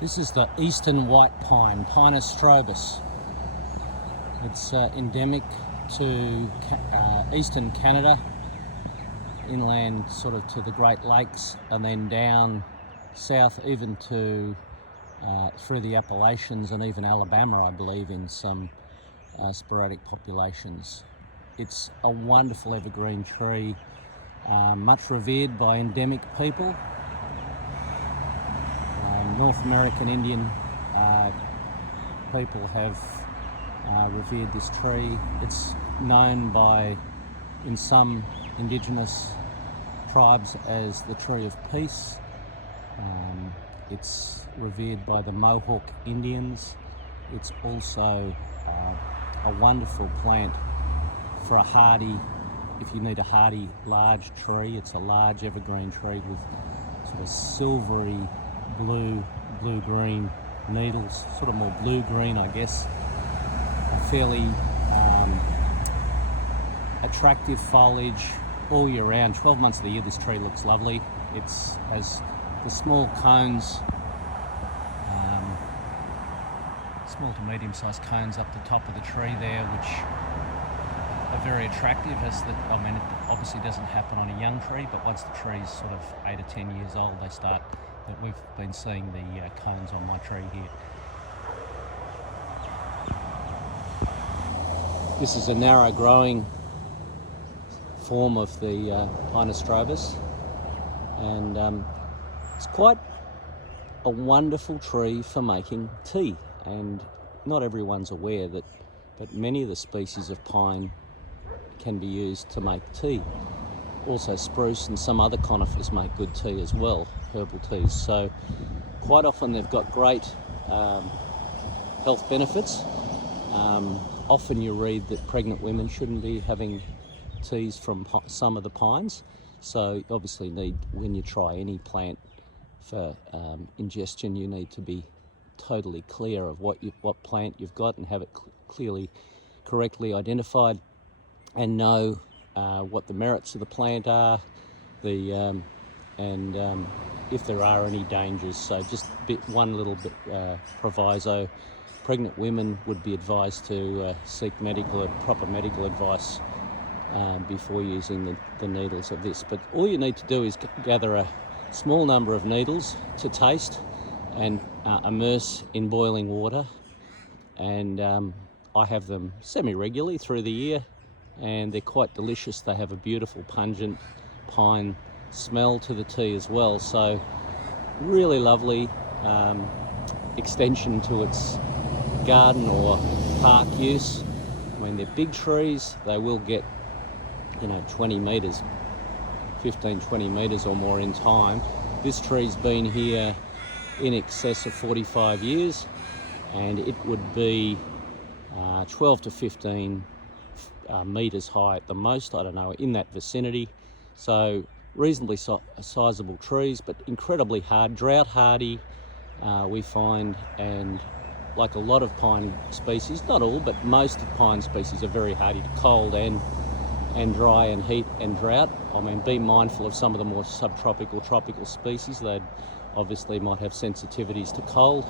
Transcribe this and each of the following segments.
This is the eastern white pine, Pinus strobus. It's endemic to eastern Canada, inland sort of to the Great Lakes, and then down south even to through the Appalachians and even Alabama, I believe, in some sporadic populations. It's a wonderful evergreen tree, much revered by endemic people. North American Indian people have revered this tree. It's known in some indigenous tribes as the tree of peace. It's revered by the Mohawk Indians. It's also a wonderful plant for a hardy, if you need a hardy large tree. It's a large evergreen tree with sort of silvery blue-green needles, sort of more blue-green, I guess. A fairly attractive foliage all year round. 12 months of the year this tree looks lovely. It has the small cones, small to medium-sized cones up the top of the tree there, which are very attractive. It obviously doesn't happen on a young tree, but once the tree's sort of 8 or 10 years old, they start. But we've been seeing the cones on my tree here. This is a narrow growing form of the Pinus strobus, and it's quite a wonderful tree for making tea. And not everyone's aware that, but many of the species of pine can be used to make tea. Also spruce and some other conifers make good tea as well, herbal teas. So quite often they've got great health benefits. Often you read that pregnant women shouldn't be having teas from some of the pines. So you obviously when you try any plant for ingestion, you need to be totally clear of what plant you've got and have it correctly identified, and know what the merits of the plant are, and if there are any dangers. So just one little bit proviso: pregnant women would be advised to seek proper medical advice before using the needles of this. But all you need to do is gather a small number of needles to taste and immerse in boiling water, and I have them semi-regularly through the year, and they're quite delicious. They have a beautiful pungent pine smell to the tea as well, so really lovely extension to its garden or park use. I mean, they're big trees. They will get 20 metres, 15-20 metres or more in time. This tree's been here in excess of 45 years, and it would be 12 to 15 metres high at the most, I don't know, in that vicinity. So reasonably sizable trees, but incredibly hard, drought hardy, we find. And like a lot of pine species, not all, but most of pine species are very hardy to cold and dry and heat and drought. I mean, be mindful of some of the more subtropical, tropical species. They obviously might have sensitivities to cold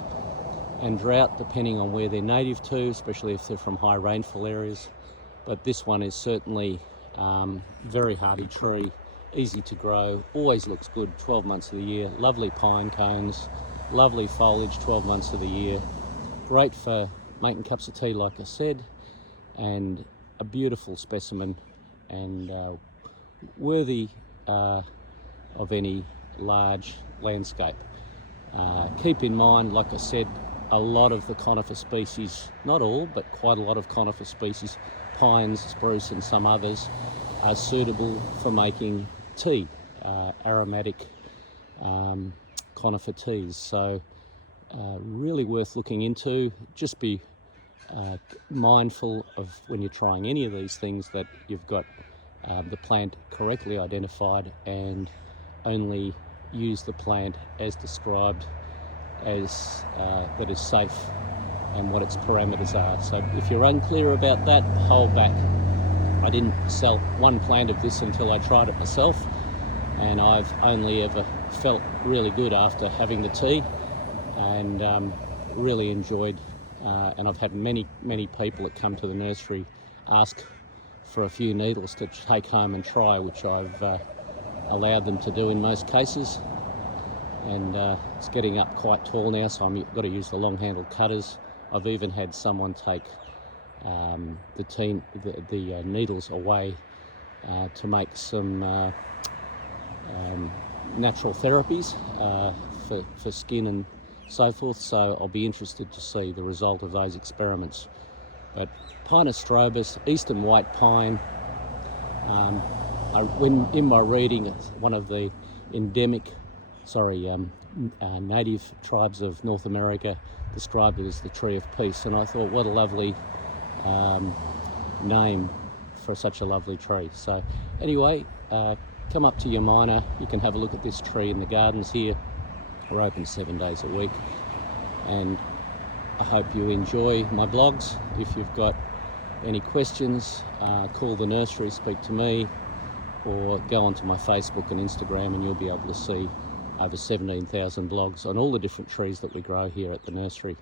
and drought depending on where they're native to, especially if they're from high rainfall areas. But this one is certainly very hardy tree, easy to grow, always looks good 12 months of the year. Lovely pine cones, lovely foliage 12 months of the year. Great for making cups of tea, like I said, and a beautiful specimen, and worthy of any large landscape. Keep in mind, like I said, a lot of the conifer species, not all, but quite a lot of conifer species, pines, spruce and some others, are suitable for making tea, aromatic conifer teas. So really worth looking into. Just be mindful of, when you're trying any of these things, that you've got the plant correctly identified, and only use the plant as described, as that is safe, and what its parameters are. So if you're unclear about that, hold back. I didn't sell one plant of this until I tried it myself, and I've only ever felt really good after having the tea. and really enjoyed, and I've had many people that come to the nursery ask for a few needles to take home and try, which I've allowed them to do in most cases. And it's getting up quite tall now, so I've got to use the long handled cutters. I've even had someone take the needles away to make some natural therapies for skin and so forth, so I'll be interested to see the result of those experiments. But Pinus strobus, eastern white pine, when in my reading, it's one of the native tribes of North America described it as the tree of peace, and I thought, what a lovely name for such a lovely tree. So anyway, come up to Yamina. You can have a look at this tree in the gardens here. We're open 7 days a week, and I hope you enjoy my blogs. If you've got any questions, call the nursery, speak to me, or go onto my Facebook and Instagram, and you'll be able to see over 17,000 blogs on all the different trees that we grow here at the nursery.